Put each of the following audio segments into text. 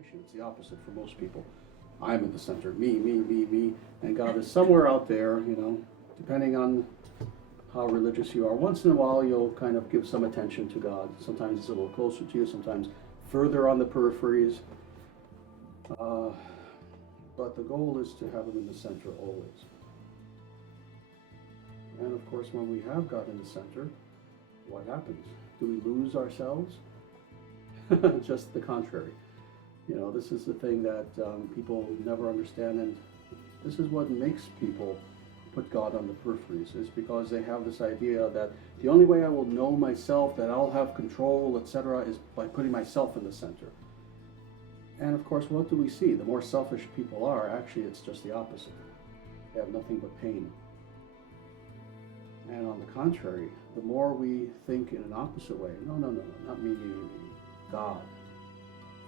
Actually, it's the opposite for most people. I'm in the center, me, and God is somewhere out there, depending on how religious you are. Once in a while, you'll kind of give some attention to God. Sometimes it's a little closer to you, sometimes further on the peripheries. But the goal is to have Him in the center always. And of course, when we have God in the center, what happens? Do we lose ourselves? Just the contrary. This is the thing that people never understand, and this is what makes people put God on the peripheries, is because they have this idea that the only way I will know myself, that I'll have control, etc., is by putting myself in the center. And of course, what do we see? The more selfish people are, actually it's just the opposite. They have nothing but pain. And on the contrary, the more we think in an opposite way, no, not me, God,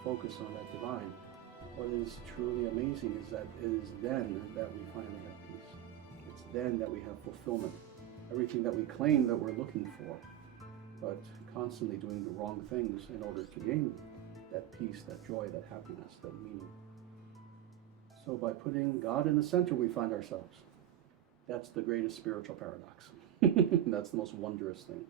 focus on that divine, what is truly amazing is that it is then that we finally have peace. It's then that we have fulfillment. Everything that we claim that we're looking for, but constantly doing the wrong things in order to gain that peace, that joy, that happiness, that meaning. So by putting God in the center, we find ourselves. That's the greatest spiritual paradox. That's the most wondrous thing.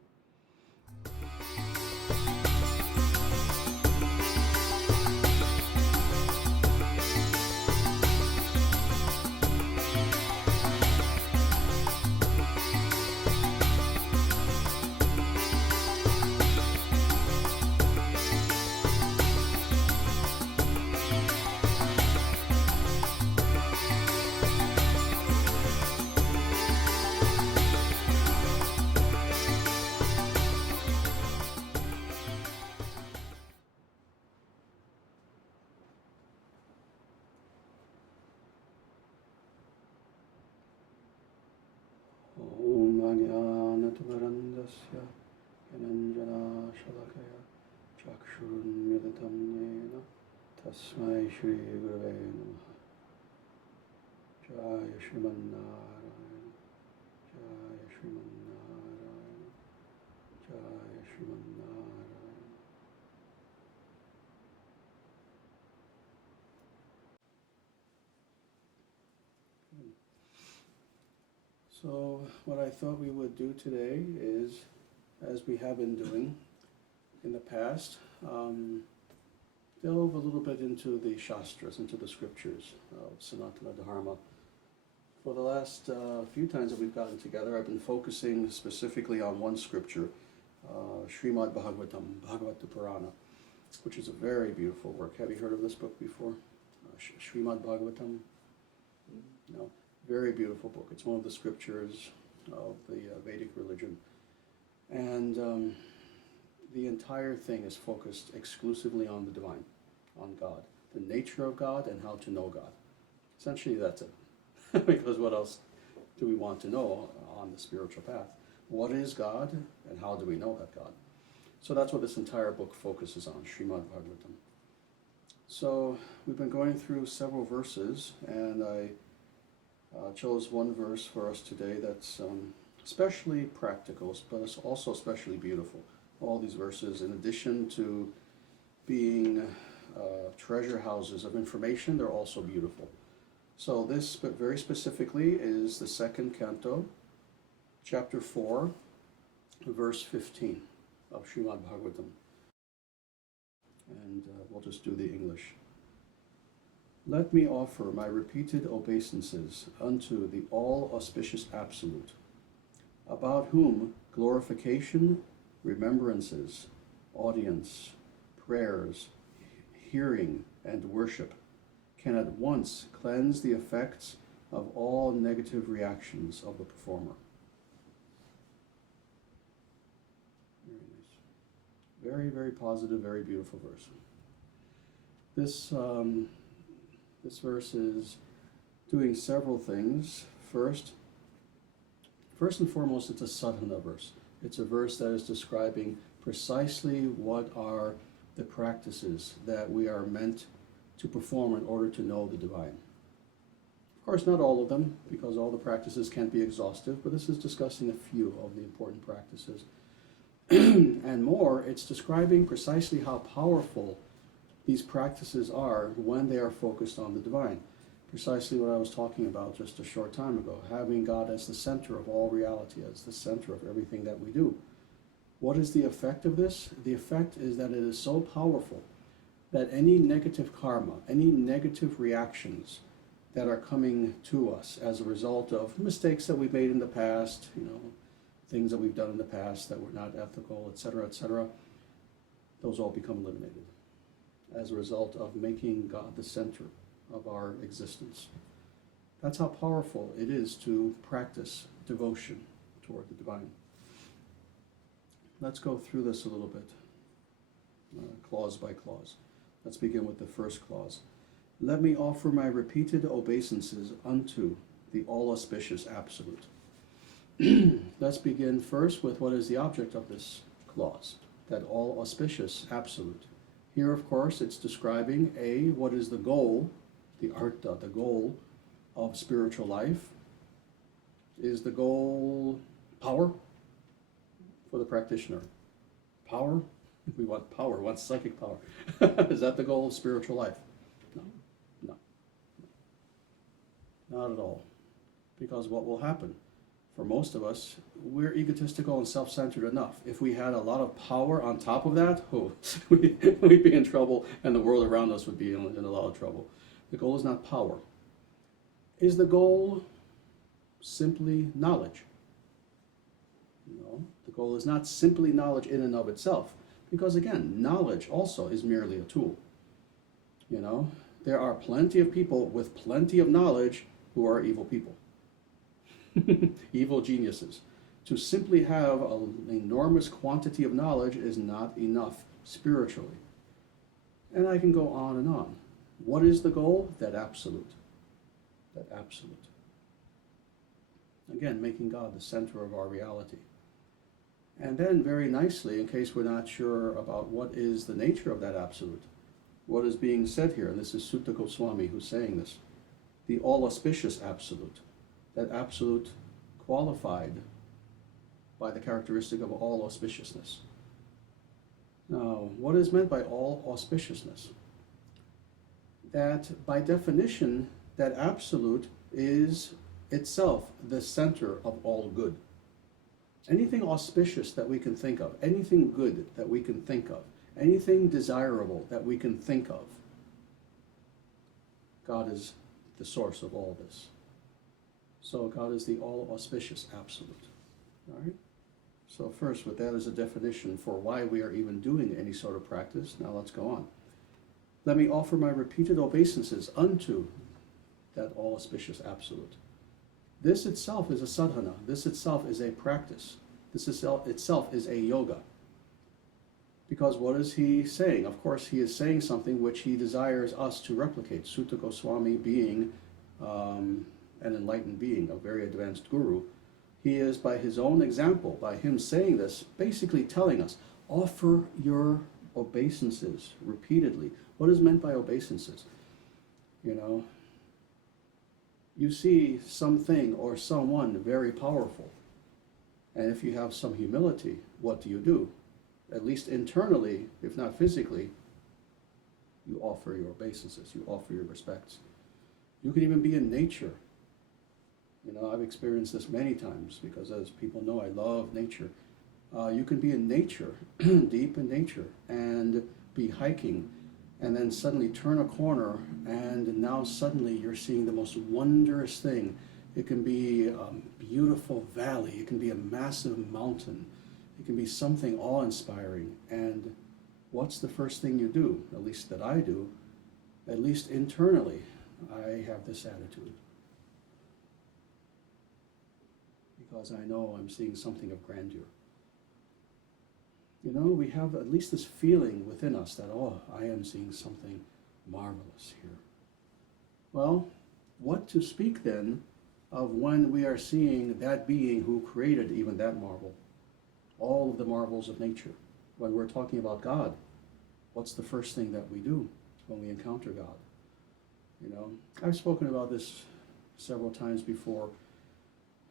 Tasmai Shri Gurave Namaha. Jaya Shriman Narayana. Jaya Shriman Narayana. Jaya Shriman Narayana. So what I thought we would do today is, as we have been doing in the past, delve a little bit into the Shastras, into the scriptures of Sanatana Dharma. For the last few times that we've gotten together, I've been focusing specifically on one scripture, Srimad Bhagavatam, Bhagavata Purana, which is a very beautiful work. Have you heard of this book before? Srimad Bhagavatam? No. Very beautiful book. It's one of the scriptures of the Vedic religion. And the entire thing is focused exclusively on the divine, on God, the nature of God and how to know God. Essentially that's it. Because what else do we want to know on the spiritual path? What is God and how do we know that God? So that's what this entire book focuses on, Srimad Bhagavatam. So we've been going through several verses, and I chose one verse for us today that's especially practical, but it's also especially beautiful. All these verses, in addition to being treasure houses of information, they're also beautiful. So this, but very specifically, is the second canto, chapter 4, verse 15 of Srimad Bhagavatam. And we'll just do the English. Let me offer my repeated obeisances unto the all-auspicious Absolute, about whom glorification, remembrances, audience, prayers, hearing, and worship can at once cleanse the effects of all negative reactions of the performer. Very nice. Very, very positive, very beautiful verse. This verse is doing several things. First and foremost, it's a sadhana verse. It's a verse that is describing precisely what are the practices that we are meant to perform in order to know the divine. Of course, not all of them, because all the practices can't be exhaustive, but this is discussing a few of the important practices. And more, it's describing precisely how powerful these practices are when they are focused on the divine. Precisely what I was talking about just a short time ago, having God as the center of all reality, as the center of everything that we do. What is the effect of this? The effect is that it is so powerful that any negative karma, any negative reactions that are coming to us as a result of mistakes that we've made in the past, things that we've done in the past that were not ethical, etc., those all become eliminated as a result of making God the center of our existence. That's how powerful it is to practice devotion toward the divine. Let's go through this a little bit, clause by clause. Let's begin with the first clause. Let me offer my repeated obeisances unto the all-auspicious Absolute. Let's begin first with what is the object of this clause, that all-auspicious Absolute. Here, of course, it's describing what is the goal, the artha, the goal of spiritual life. Is the goal power for the practitioner? Power? We want power, we want psychic power. Is that the goal of spiritual life? No. Not at all. Because what will happen? For most of us, we're egotistical and self-centered enough. If we had a lot of power on top of that, we'd be in trouble, and the world around us would be in a lot of trouble. The goal is not power. Is the goal simply knowledge? No, the goal is not simply knowledge in and of itself. Because again, knowledge also is merely a tool. There are plenty of people with plenty of knowledge who are evil people. Evil geniuses. To simply have an enormous quantity of knowledge is not enough spiritually. And I can go on and on. What is the goal? That Absolute. That Absolute. Again, making God the center of our reality. And then very nicely, in case we're not sure about what is the nature of that Absolute, what is being said here, and this is Sutta Goswami who's saying this, the all-auspicious Absolute. That Absolute qualified by the characteristic of all auspiciousness. Now, what is meant by all auspiciousness? That by definition, that Absolute is itself the center of all good. Anything auspicious that we can think of, anything good that we can think of, anything desirable that we can think of, God is the source of all this. So God is the all-auspicious Absolute. All right? So first, with that as a definition for why we are even doing any sort of practice, now let's go on. Let me offer my repeated obeisances unto that all-auspicious Absolute. This itself is a sadhana. This itself is a practice. This itself is a yoga. Because what is he saying? Of course, he is saying something which he desires us to replicate. Sutta Goswami being an enlightened being, a very advanced guru, he is, by his own example, by him saying this, basically telling us, offer your obeisances repeatedly. What is meant by obeisances? You see something or someone very powerful, and if you have some humility, what do? At least internally, if not physically, you offer your obeisances, you offer your respects. You can even be in nature. I've experienced this many times because, as people know, I love nature. You can be in nature, deep in nature, and be hiking, and then suddenly turn a corner, and now suddenly you're seeing the most wondrous thing. It can be a beautiful valley, it can be a massive mountain, it can be something awe-inspiring. And what's the first thing you do? At least that I do, at least internally, I have this attitude. Because I know I'm seeing something of grandeur. We have at least this feeling within us that, I am seeing something marvelous here. Well, what to speak then of when we are seeing that being who created even that marvel, all of the marvels of nature? When we're talking about God, what's the first thing that we do when we encounter God? I've spoken about this several times before,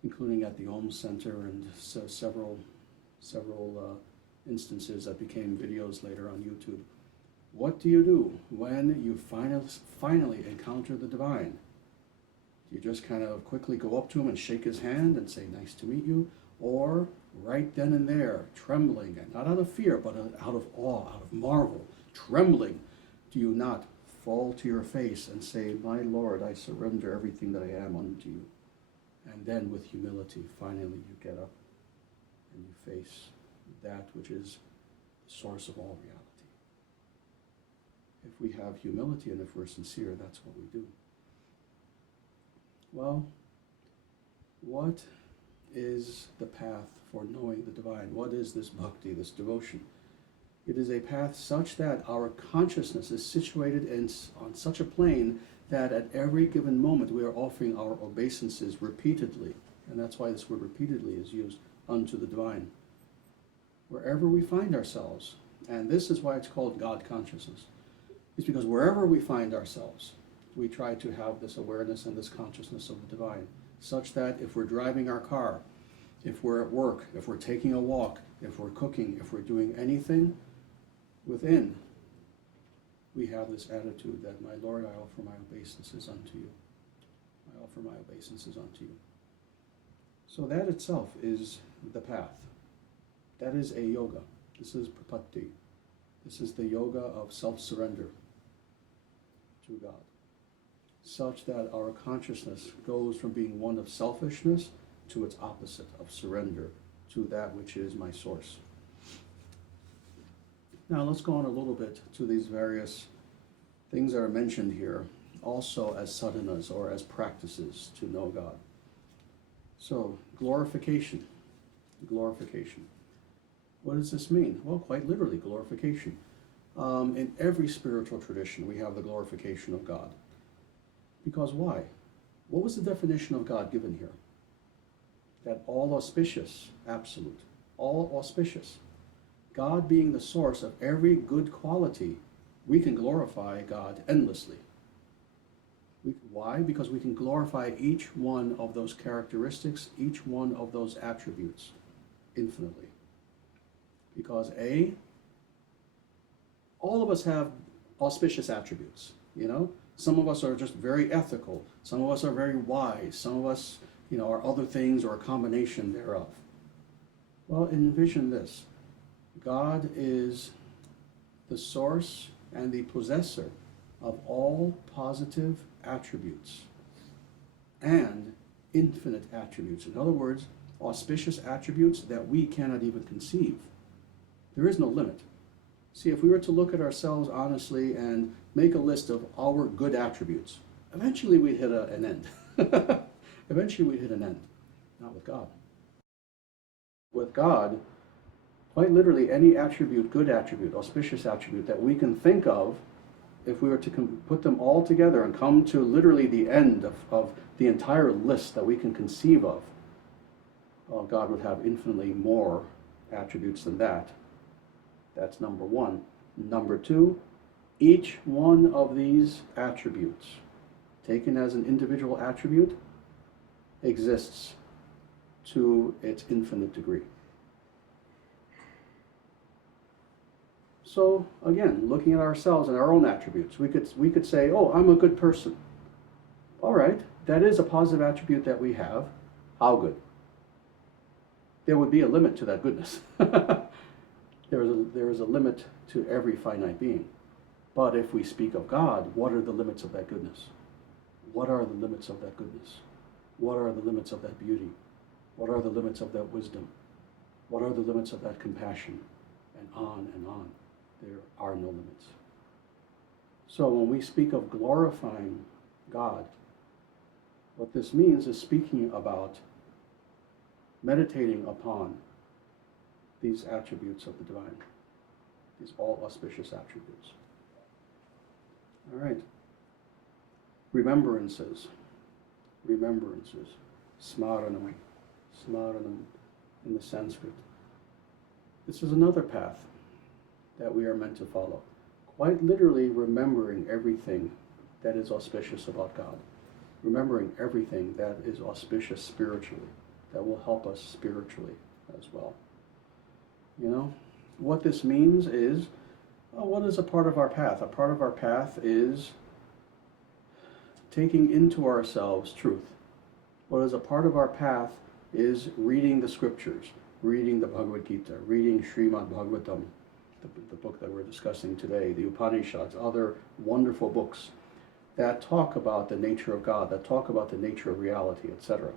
including at the Om Center and several instances that became videos later on YouTube. What do you do when you finally encounter the divine? Do you just kind of quickly go up to him and shake his hand and say, nice to meet you? Or right then and there, trembling, and not out of fear, but out of awe, out of marvel, trembling, do you not fall to your face and say, my Lord, I surrender everything that I am unto you? And then with humility, finally you get up and you face that which is the source of all reality. If we have humility and if we're sincere, that's what we do. Well, what is the path for knowing the divine? What is this bhakti, this devotion? It is a path such that our consciousness is situated on such a plane that at every given moment we are offering our obeisances repeatedly. And that's why this word repeatedly is used, unto the divine. Wherever we find ourselves, and this is why it's called God consciousness, is because wherever we find ourselves, we try to have this awareness and this consciousness of the divine, such that if we're driving our car, if we're at work, if we're taking a walk, if we're cooking, if we're doing anything within, we have this attitude that, my Lord, I offer my obeisances unto you. I offer my obeisances unto you. So that itself is the path. That is a yoga. This is prapatti. This is the yoga of self-surrender to God, such that our consciousness goes from being one of selfishness to its opposite of surrender to that which is my source. Now let's go on a little bit to these various things that are mentioned here, also as sadhanas or as practices to know God. So, glorification. Glorification. What does this mean? Well, quite literally, glorification. In every spiritual tradition, we have the glorification of God. Because why? What was the definition of God given here? That all auspicious, absolute, all auspicious. God being the source of every good quality, we can glorify God endlessly. Why? Because we can glorify each one of those characteristics, each one of those attributes infinitely. Because all of us have auspicious attributes, you know? Some of us are just very ethical. Some of us are very wise. Some of us, are other things or a combination thereof. Well, envision this. God is the source and the possessor of all positive attributes and infinite attributes. In other words, auspicious attributes that we cannot even conceive. There is no limit. See, if we were to look at ourselves honestly and make a list of our good attributes, eventually we'd hit an end. Eventually we'd hit an end. Not with God. With God, quite literally any attribute, good attribute, auspicious attribute that we can think of, if we were to put them all together and come to literally the end of the entire list that we can conceive of, well, God would have infinitely more attributes than that. That's number one. Number two, each one of these attributes, taken as an individual attribute, exists to its infinite degree. So again, looking at ourselves and our own attributes, we could say, oh, I'm a good person. All right, that is a positive attribute that we have. How good? There would be a limit to that goodness. There is a limit to every finite being. But if we speak of God, what are the limits of that goodness? What are the limits of that goodness? What are the limits of that beauty? What are the limits of that wisdom? What are the limits of that compassion? And on and on. There are no limits. So when we speak of glorifying God, what this means is speaking about meditating upon these attributes of the divine, these all auspicious attributes. All right. Remembrances, smaranam in the Sanskrit. This is another path that we are meant to follow. Quite literally remembering everything that is auspicious about God. Remembering everything that is auspicious spiritually, that will help us spiritually as well. What this means is What is a part of our path? A part of our path is taking into ourselves truth. What is a part of our path is reading the scriptures, reading the Bhagavad Gita, reading Srimad Bhagavatam, the book that we're discussing today, the Upanishads, other wonderful books that talk about the nature of God, that talk about the nature of reality, etc.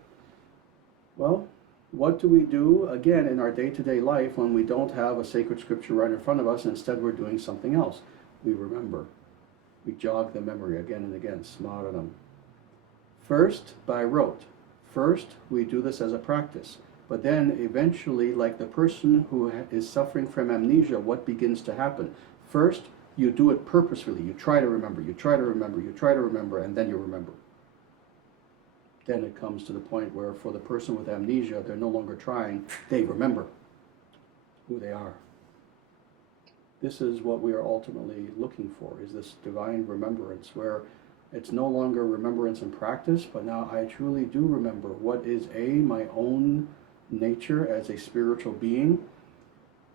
Well, what do we do, again, in our day-to-day life when we don't have a sacred scripture right in front of us, and instead we're doing something else? We remember. We jog the memory again and again, smaranam. First, by rote. First, we do this as a practice. But then, eventually, like the person who is suffering from amnesia, what begins to happen? First, you do it purposefully. You try to remember, you try to remember, you try to remember, and then you remember. Then it comes to the point where for the person with amnesia, they're no longer trying, they remember who they are. This is what we are ultimately looking for, is this divine remembrance, where it's no longer remembrance in practice, but now I truly do remember what is A, my own nature as a spiritual being,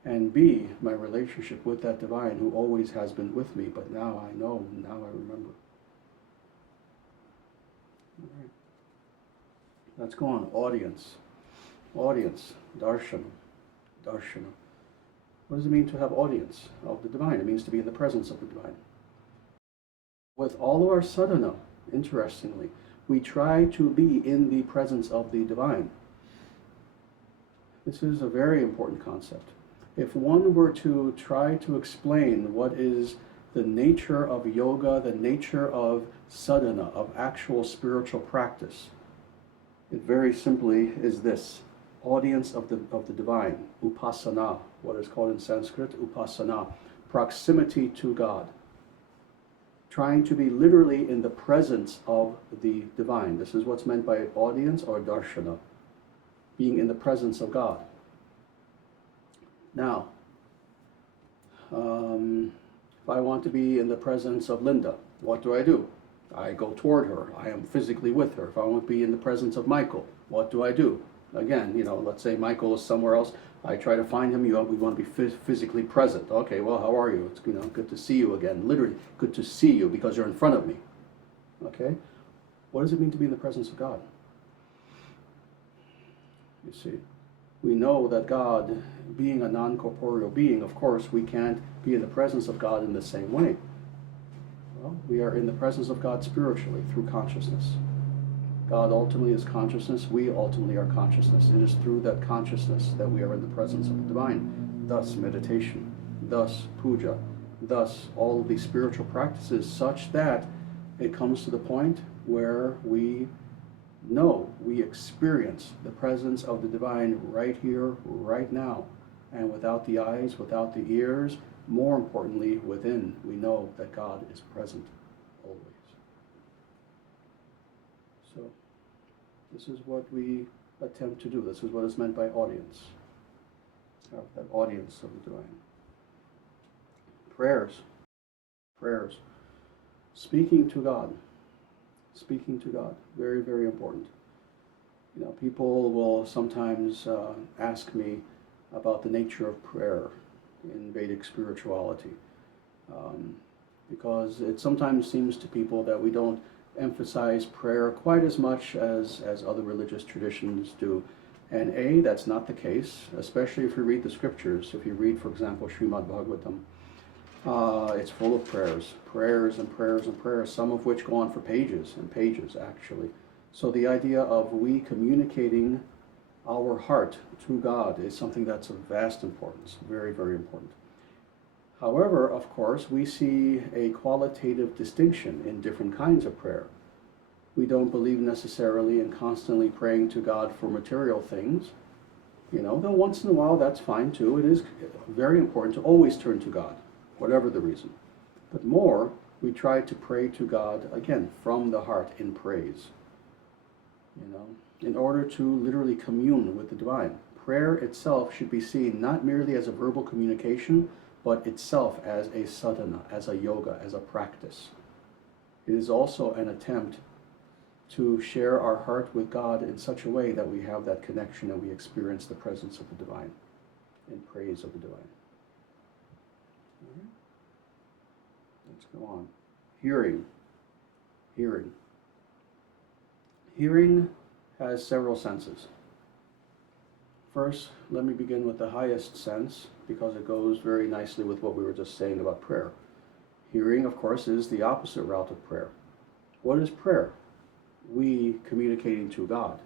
and B, my relationship with that divine who always has been with me, but now I know, now I remember. All right. Let's go on. Audience. Audience. Darshana. Darshana. What does it mean to have audience of the divine? It means to be in the presence of the divine. With all of our sadhana, interestingly, we try to be in the presence of the divine. This is a very important concept. If one were to try to explain what is the nature of yoga, the nature of sadhana, of actual spiritual practice, it very simply is this: audience of the divine, upasana, what is called in Sanskrit upasana, proximity to God. Trying to be literally in the presence of the divine. This is what's meant by audience or darshana, being in the presence of God. Now, if I want to be in the presence of Linda, what do? I go toward her. I am physically with her. If I want to be in the presence of Michael, what do? Again, let's say Michael is somewhere else. I try to find him. We want to be physically present. Okay, well, how are you? It's good to see you again. Literally, good to see you because you're in front of me. Okay? What does it mean to be in the presence of God? You see, we know that God, being a non-corporeal being, of course, we can't be in the presence of God in the same way. Well, we are in the presence of God spiritually through consciousness. God ultimately is consciousness. We ultimately are consciousness. It is through that consciousness that we are in the presence of the divine. Thus meditation, thus puja, thus all of these spiritual practices, such that it comes to the point where we know, we experience the presence of the divine right here, right now. And without the eyes, without the ears, more importantly, within, we know that God is present always. So, this is what we attempt to do. This is what is meant by audience. That audience of the divine. Prayers. Prayers. Speaking to God. Speaking to God. Very, very important. People will sometimes ask me about the nature of prayer in Vedic spirituality, because it sometimes seems to people that we don't emphasize prayer quite as much as other religious traditions do. And that's not the case, especially if you read the scriptures. If you read, for example, Srimad Bhagavatam, it's full of prayers, prayers and prayers and prayers, some of which go on for pages and pages, actually. So the idea of we communicating our heart to God is something that's of vast importance, very, very important. However, of course, we see a qualitative distinction in different kinds of prayer. We don't believe necessarily in constantly praying to God for material things. Though once in a while that's fine too. It is very important to always turn to God, whatever the reason. But more, we try to pray to God, again, from the heart in praise. In order to literally commune with the divine. Prayer itself should be seen not merely as a verbal communication, but itself as a sadhana, as a yoga, as a practice. It is also an attempt to share our heart with God in such a way that we have that connection and we experience the presence of the divine, in praise of the divine. Let's go on. Hearing. Hearing. Hearing has several senses. First, let me begin with the highest sense, because it goes very nicely with what we were just saying about prayer. Hearing, of course, is the opposite route of prayer. What is prayer? We communicating to God.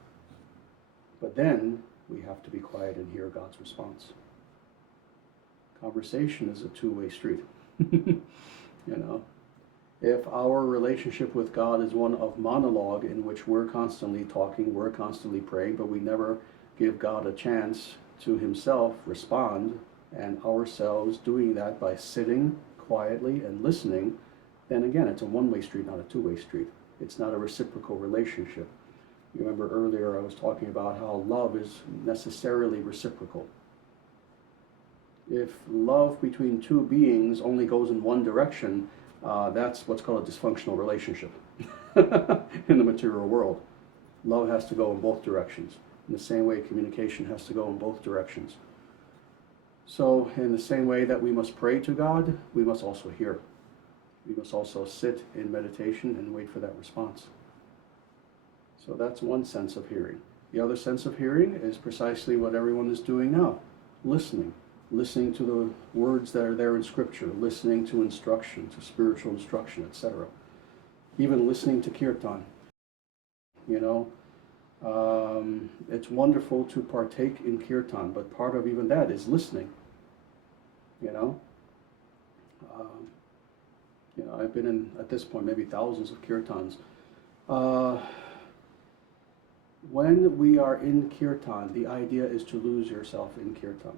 But then we have to be quiet and hear God's response. Conversation is a two-way street. If our relationship with God is one of monologue, in which we're constantly talking, we're constantly praying, but we never give God a chance to himself respond, and ourselves doing that by sitting quietly and listening, then again, it's a one-way street, not a two-way street. It's not a reciprocal relationship. You remember earlier I was talking about how love is necessarily reciprocal. If love between two beings only goes in one direction, that's what's called a dysfunctional relationship in the material world. Love has to go in both directions. In the same way, communication has to go in both directions. So, in the same way that we must pray to God, we must also hear. We must also sit in meditation and wait for that response. So that's one sense of hearing. The other sense of hearing is precisely what everyone is doing now. Listening. Listening to the words that are there in Scripture. Listening to instruction, to spiritual instruction, etc. Even listening to kirtan. It's wonderful to partake in kirtan, but part of even that is listening. I've been in, at this point, maybe thousands of kirtans. When we are in kirtan, the idea is to lose yourself in kirtan.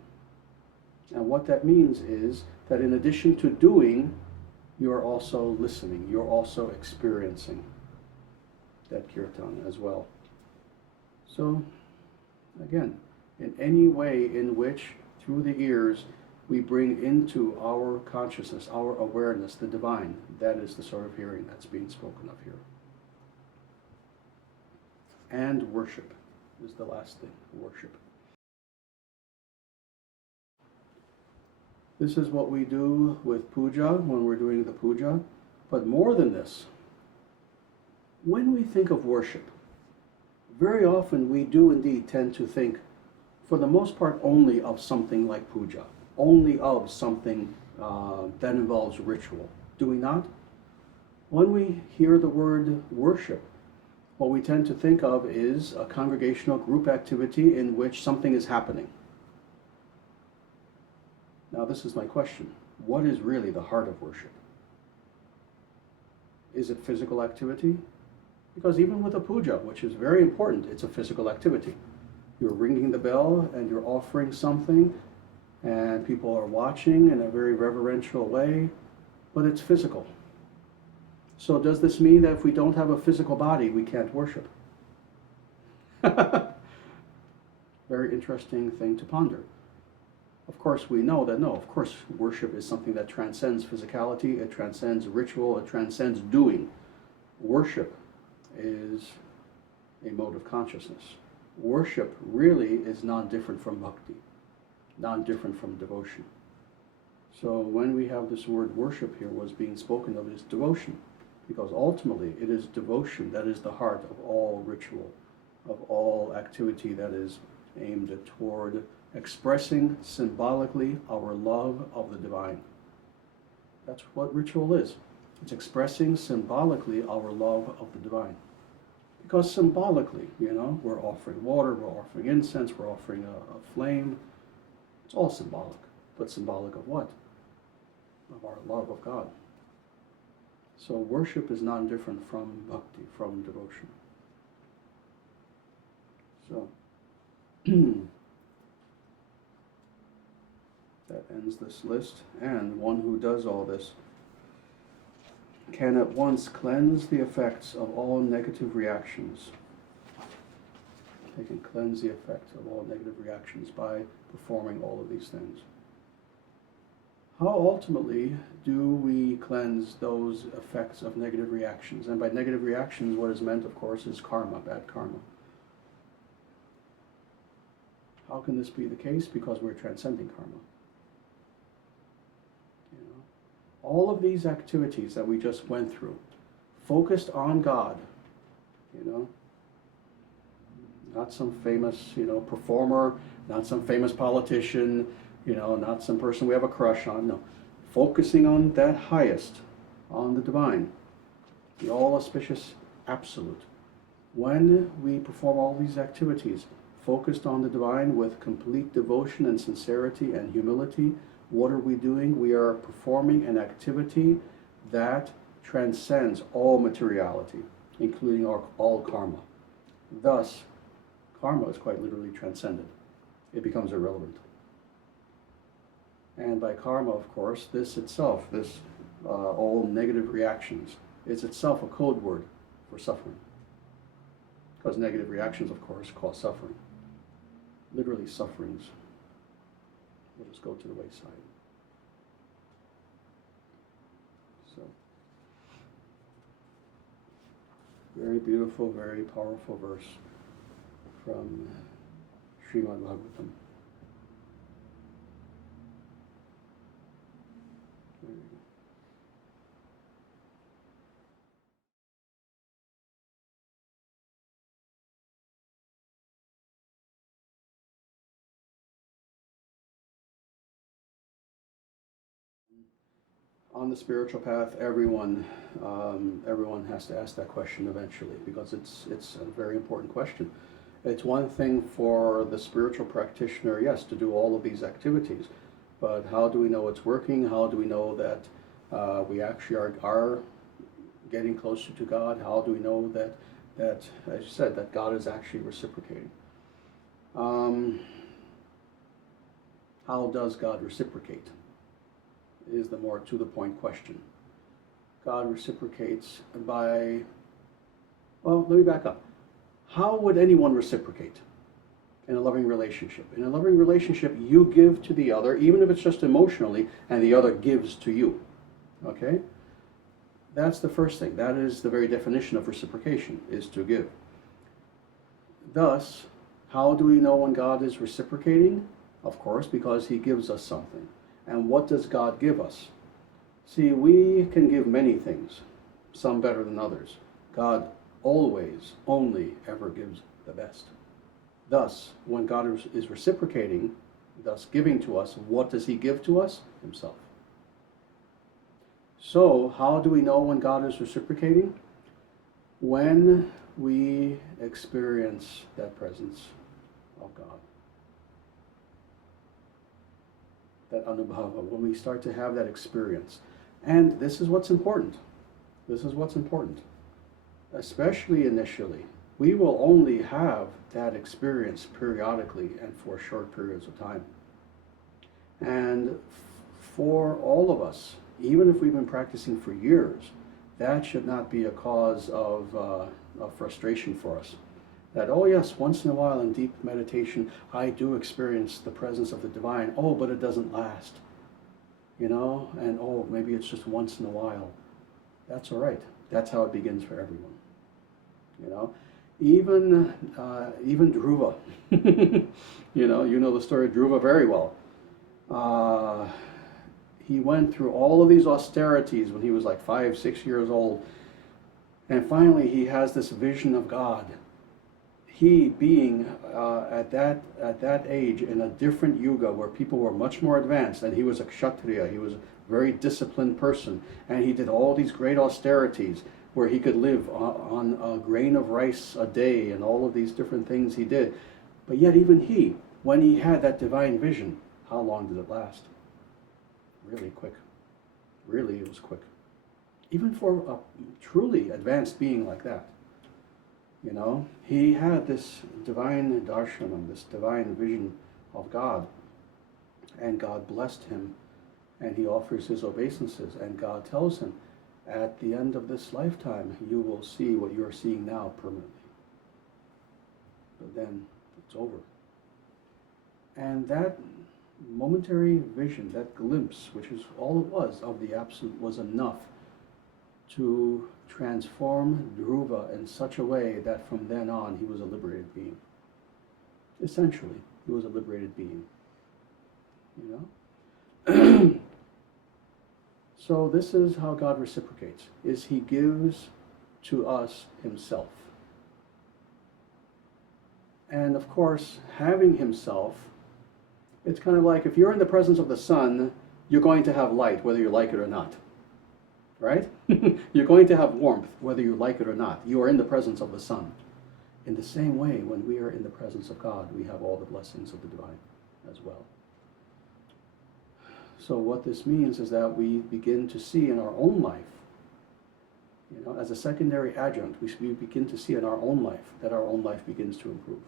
And what that means is that in addition to doing, you're also listening, you're also experiencing that kirtan as well. So, again, in any way in which, through the ears, we bring into our consciousness, our awareness, the divine, that is the sort of hearing that's being spoken of here. And worship is the last thing, worship. This is what we do with puja when we're doing the puja, but more than this, when we think of worship, very often we do indeed tend to think, for the most part, only of something like puja, only of something that involves ritual. Do we not? When we hear the word worship, what we tend to think of is a congregational group activity in which something is happening. Now, this is my question. What is really the heart of worship? Is it physical activity? Because even with a puja, which is very important, it's a physical activity. You're ringing the bell and you're offering something, and people are watching in a very reverential way, but it's physical. So does this mean that if we don't have a physical body, we can't worship? Very interesting thing to ponder. Of course, we know that no, of course, worship is something that transcends physicality, it transcends ritual, it transcends doing. Worship is a mode of consciousness. Worship really is non-different from bhakti, non-different from devotion. So when we have this word worship here, what's being spoken of is devotion, because ultimately it is devotion that is the heart of all ritual, of all activity that is aimed toward expressing symbolically our love of the divine. That's what ritual is. It's expressing symbolically our love of the divine. Because symbolically, we're offering water, we're offering incense, we're offering a flame. It's all symbolic. But symbolic of what? Of our love of God. So worship is not different from bhakti, from devotion. So, that ends this list. And one who does all this can at once cleanse the effects of all negative reactions. They can cleanse the effects of all negative reactions by performing all of these things. How ultimately do we cleanse those effects of negative reactions? And by negative reactions, what is meant, of course, is karma, bad karma. How can this be the case? Because we're transcending karma. all of these activities that we just went through, focused on God, not some famous, performer, not some famous politician, not some person we have a crush on, no. Focusing on that highest, on the divine, the all-auspicious absolute. When we perform all these activities, focused on the divine with complete devotion and sincerity and humility, what are we doing? We are performing an activity that transcends all materiality, including all karma. Thus, karma is quite literally transcended. It becomes irrelevant. And by karma, of course, this itself, all negative reactions, is itself a code word for suffering. Because negative reactions, of course, cause suffering. Literally sufferings will just go to the wayside. So, very beautiful, very powerful verse from Srimad Bhagavatam. On the spiritual path, everyone has to ask that question eventually, because it's a very important question. It's one thing for the spiritual practitioner, yes, to do all of these activities, but how do we know it's working? How do we know that we actually are getting closer to God? How do we know that, as you said, that God is actually reciprocating? How does God reciprocate? Is the more to the point question. God reciprocates by, well, let me back up. How would anyone reciprocate in a loving relationship? In a loving relationship, you give to the other, even if it's just emotionally, and the other gives to you. Okay? That's the first thing. That is the very definition of reciprocation, is to give. Thus, how do we know when God is reciprocating? Of course, because He gives us something. And what does God give us? See, we can give many things, some better than others. God always, only, ever gives the best. Thus, when God is reciprocating, thus giving to us, what does He give to us? Himself. So, how do we know when God is reciprocating? When we experience that presence of God. That anubhava, when we start to have that experience. And this is what's important. This is what's important. Especially initially. We will only have that experience periodically and for short periods of time. And for all of us, even if we've been practicing for years, that should not be a cause of frustration for us. That, oh yes, once in a while in deep meditation, I do experience the presence of the divine. Oh, but it doesn't last. And oh, maybe it's just once in a while. That's all right. That's how it begins for everyone. Even Dhruva. you know the story of Dhruva very well. He went through all of these austerities when he was like 5, 6 years old. And finally he has this vision of God. He being at that age in a different yuga where people were much more advanced, and he was a kshatriya, he was a very disciplined person, and he did all these great austerities where he could live on a grain of rice a day and all of these different things he did. But yet even he, when he had that divine vision, how long did it last? Really quick. Really, it was quick. Even for a truly advanced being like that. He had this divine darshanam, this divine vision of God, and God blessed him, and he offers his obeisances, and God tells him, at the end of this lifetime, you will see what you're seeing now permanently. But then it's over. And that momentary vision, that glimpse, which is all it was of the Absolute, was enough to transform Dhruva in such a way that from then on he was a liberated being. Essentially, he was a liberated being. So this is how God reciprocates, is he gives to us himself. And of course, having himself, it's kind of like if you're in the presence of the sun, you're going to have light, whether you like it or not. Right? You're going to have warmth, whether you like it or not. You are in the presence of the sun. In the same way, when we are in the presence of God, we have all the blessings of the divine as well. So what this means is that we begin to see in our own life, as a secondary adjunct, we begin to see in our own life that our own life begins to improve.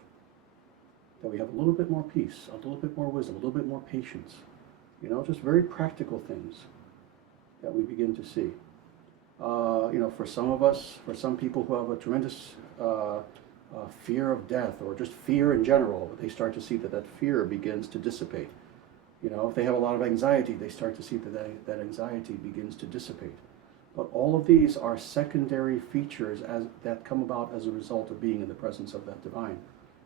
That we have a little bit more peace, a little bit more wisdom, a little bit more patience. Just very practical things that we begin to see. For some of us, for some people who have a tremendous fear of death or just fear in general, they start to see that fear begins to dissipate. If they have a lot of anxiety, they start to see that anxiety begins to dissipate. But all of these are secondary features that come about as a result of being in the presence of that divine.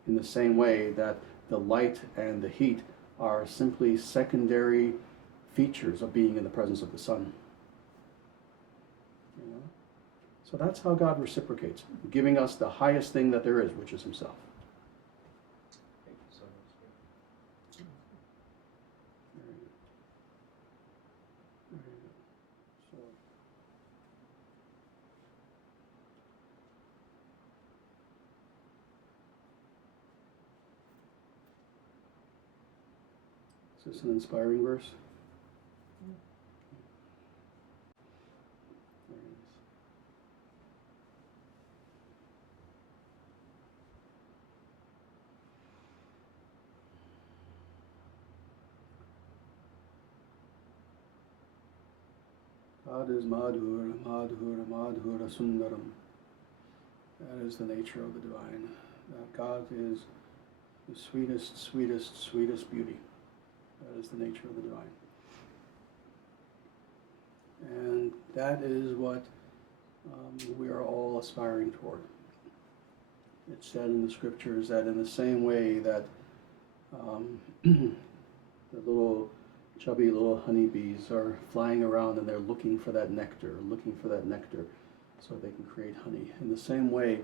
In the same way that the light and the heat are simply secondary features of being in the presence of the sun. So that's how God reciprocates, giving us the highest thing that there is, which is himself. Thank you so much. Very good. So, is this an inspiring verse? God is Madhura, Madhura, Madhura Sundaram. That is the nature of the divine. That God is the sweetest, sweetest, sweetest beauty. That is the nature of the divine. And that is what we are all aspiring toward. It's said in the scriptures that in the same way that the little chubby little honeybees are flying around and they're looking for that nectar so they can create honey. In the same way,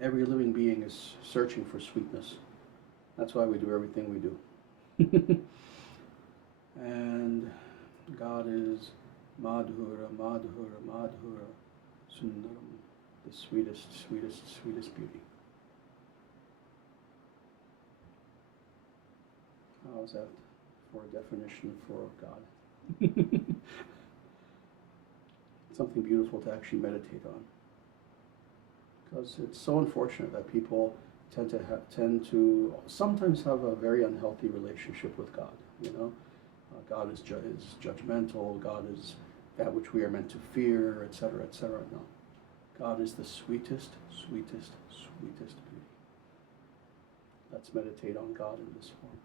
every living being is searching for sweetness. That's why we do everything we do. And God is Madhura, Madhura, Madhura Sundaram, the sweetest, sweetest, sweetest beauty. How's that for a definition for God? Something beautiful to actually meditate on. Because it's so unfortunate that people tend to sometimes have a very unhealthy relationship with God. God is judgmental. God is that which we are meant to fear, etc., etc. No, God is the sweetest, sweetest, sweetest beauty. Let's meditate on God in this form.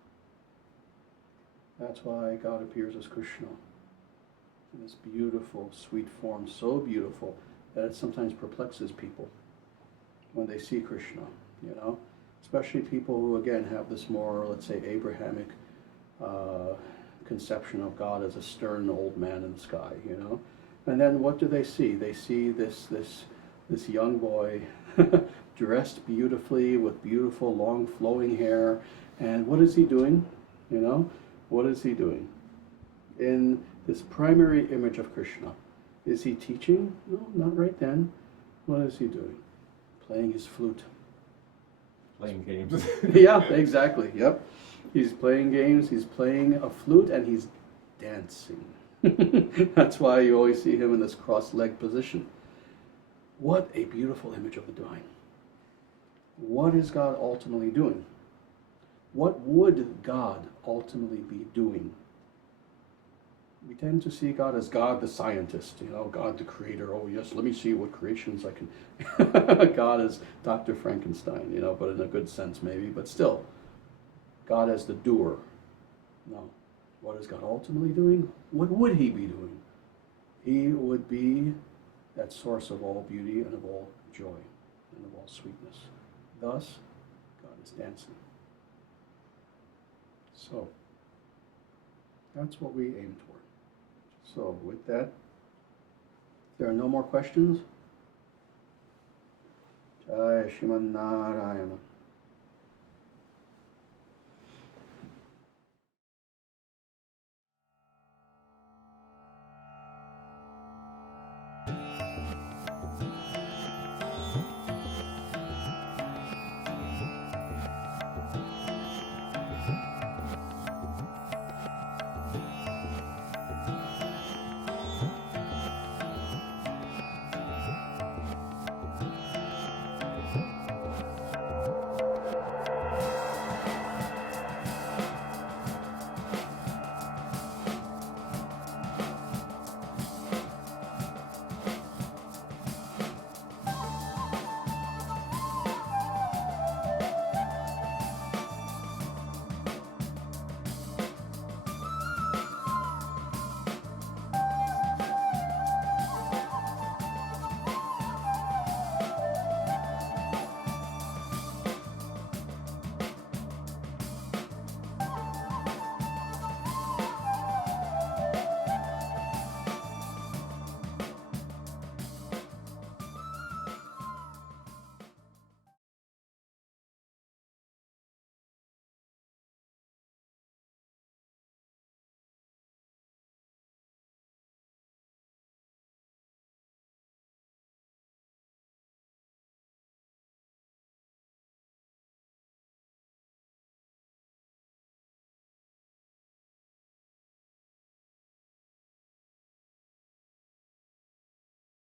That's why God appears as Krishna in this beautiful, sweet form, so beautiful that it sometimes perplexes people when they see Krishna, especially people who, again, have this more, let's say, Abrahamic conception of God as a stern old man in the sky, And then what do they see? They see this young boy dressed beautifully with beautiful, long, flowing hair, and what is he doing? What is he doing? In this primary image of Krishna, is he teaching? No, not right then. What is he doing? Playing his flute. Playing games. Yeah, exactly. Yep. He's playing games, he's playing a flute, and he's dancing. That's why you always see him in this cross-legged position. What a beautiful image of the divine. What is God ultimately doing? What would God ultimately be doing? We tend to see God as God the scientist, God the creator. Oh yes, let me see what creations I can. God is Dr. Frankenstein, but in a good sense maybe, but still. God as the doer. No. What is God ultimately doing? What would he be doing? He would be that source of all beauty and of all joy and of all sweetness. Thus, God is dancing. So, that's what we aim toward. So with that, if there are no more questions, Jai Shriman Narayana.